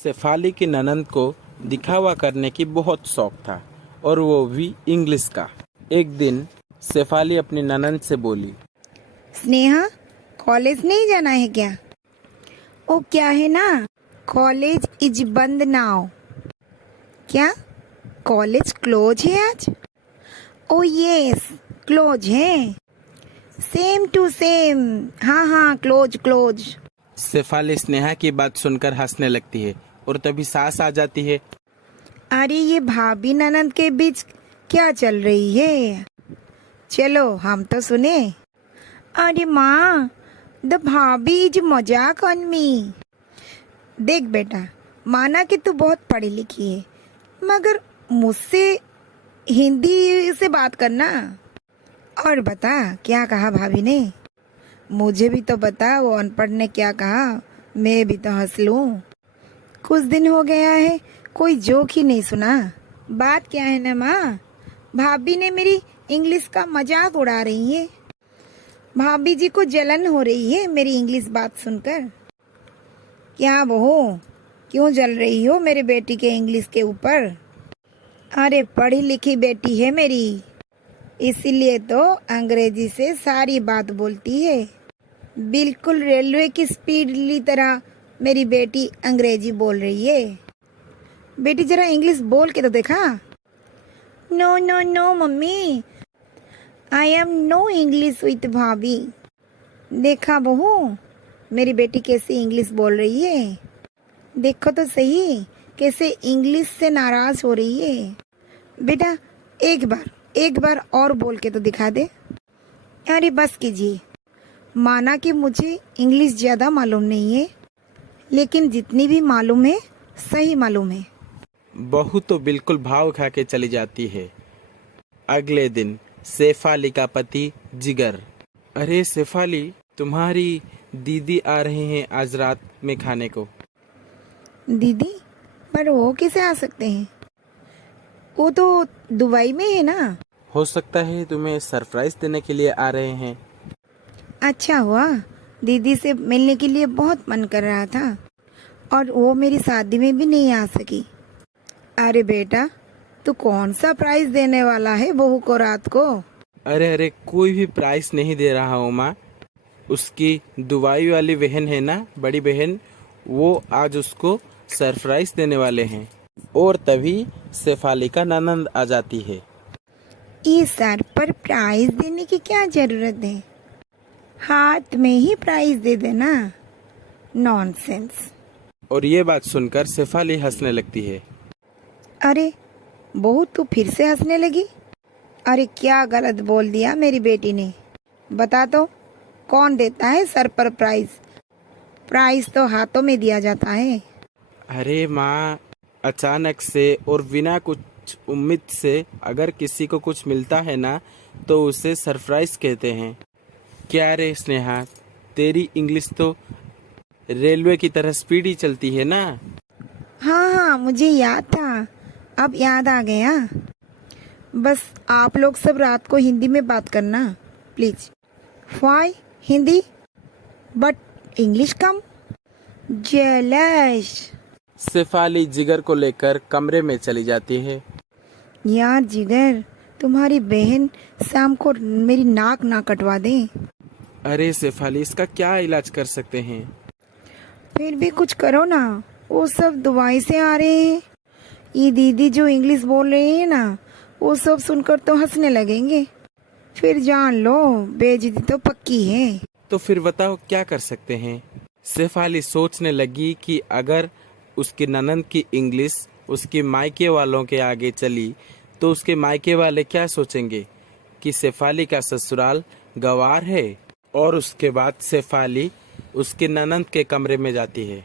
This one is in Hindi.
शेफाली की ननंद को दिखावा करने की बहुत शौक था और वो भी इंग्लिश का। एक दिन शेफाली अपनी ननंद से बोली, स्नेहा, कॉलेज नहीं जाना है क्या? ओ क्या है ना, कॉलेज इज बंद नाउ। क्या कॉलेज क्लोज है आज? ओ यस, क्लोज है। सेम टू सेम, हाँ हाँ, क्लोज क्लोज। शेफाली स्नेहा की बात सुनकर हंसने लगती है और तभी सास आ जाती है। अरे ये भाभी ननंद के बीच क्या चल रही है? चलो हम तो सुने। अरे माँ, द भाभी इज मजाक ऑन मी। देख बेटा, माना कि तू बहुत पढ़ी लिखी है, मगर मुझसे हिंदी से बात करना। और बता क्या कहा भाभी ने? मुझे भी तो बता, वो अनपढ़ ने क्या कहा, मैं भी तो हंस लूं। कुछ दिन हो गया है, कोई जोक ही नहीं सुना। बात क्या है ना माँ, भाभी ने मेरी इंग्लिश का मजाक उड़ा रही है। भाभी जी को जलन हो रही है मेरी इंग्लिश बात सुनकर। क्या बहू, क्यों जल रही हो मेरे बेटी के इंग्लिश के ऊपर? अरे पढ़ी लिखी बेटी है मेरी, इसीलिए तो अंग्रेजी से सारी बात बोलती है। बिल्कुल रेलवे की स्पीड ली तरह मेरी बेटी अंग्रेजी बोल रही है। बेटी जरा इंग्लिश बोल के तो देखा। No no no mummy, I am no English with bhabhi. देखा बहू, मेरी बेटी कैसी इंग्लिश बोल रही है। देखो तो सही, कैसे इंग्लिश से नाराज हो रही है। बेटा एक बार और बोल के तो दिखा दे। अरे बस कीजिए, माना कि मुझे इंग्लिश ज़्यादा मालूम नहीं है, लेकिन जितनी भी मालूम है सही मालूम है। बहू तो बिल्कुल भाव खा के चली जाती है। अगले दिन शेफाली का पति जिगर, अरे शेफाली, तुम्हारी दीदी आ रहे हैं आज रात में खाने को। दीदी? पर वो कैसे आ सकते हैं? वो तो दुबई में है ना। हो सकता है तुम्हें सरप्राइज देने के लिए आ रहे हैं। अच्छा हुआ, दीदी से मिलने के लिए बहुत मन कर रहा था, और वो मेरी शादी में भी नहीं आ सकी। अरे बेटा, तू कौन सा प्राइज देने वाला है बहू को रात को? अरे कोई भी प्राइस नहीं दे रहा हूँ माँ। उसकी दुबई वाली बहन है ना, बड़ी बहन, वो आज उसको सरप्राइज देने वाले हैं। और तभी शेफाली का ननंद आ जाती है। इस सर पर प्राइज देने की क्या जरूरत है, हाथ में ही प्राइज दे देना। नॉनसेंस। और ये बात सुनकर शेफाली हंसने लगती है। अरे बहू, तू फिर से हंसने लगी? अरे क्या गलत बोल दिया मेरी बेटी ने? बता तो, कौन देता है सर पर प्राइज? प्राइज तो हाथों में दिया जाता है। अरे माँ, अचानक से और बिना कुछ उम्मीद से अगर किसी को कुछ मिलता है ना, तो उसे सरप्राइज कहते हैं। क्या रे स्नेहा, तेरी इंग्लिश तो रेलवे की तरह स्पीड ही चलती है ना। हाँ हाँ, मुझे याद था, अब याद आ गया। बस आप लोग सब रात को हिंदी में बात करना please. Why Hindi but English come? Jealous. Shefali Jigar को लेकर कमरे में चली जाती है। यार जिगर, तुम्हारी बहन शाम को मेरी नाक ना कटवा दे। अरे शेफाली, इसका क्या इलाज कर सकते हैं? फिर भी कुछ करो ना, वो सब दुबई से आ रहे हैं। ये दीदी जो इंग्लिश बोल रही है ना, वो सब सुनकर तो हंसने लगेंगे। फिर जान लो, बेइज्जती तो पक्की है। तो फिर बताओ क्या कर सकते हैं? शेफाली सोचने लगी कि अगर उसकी ननंद की इंग्लिश उसके मायके वालों के आगे चली तो उसके मायके वाले क्या सोचेंगे कि शेफाली का ससुराल गंवार है। और उसके बाद शेफाली उसके ननंद के कमरे में जाती है।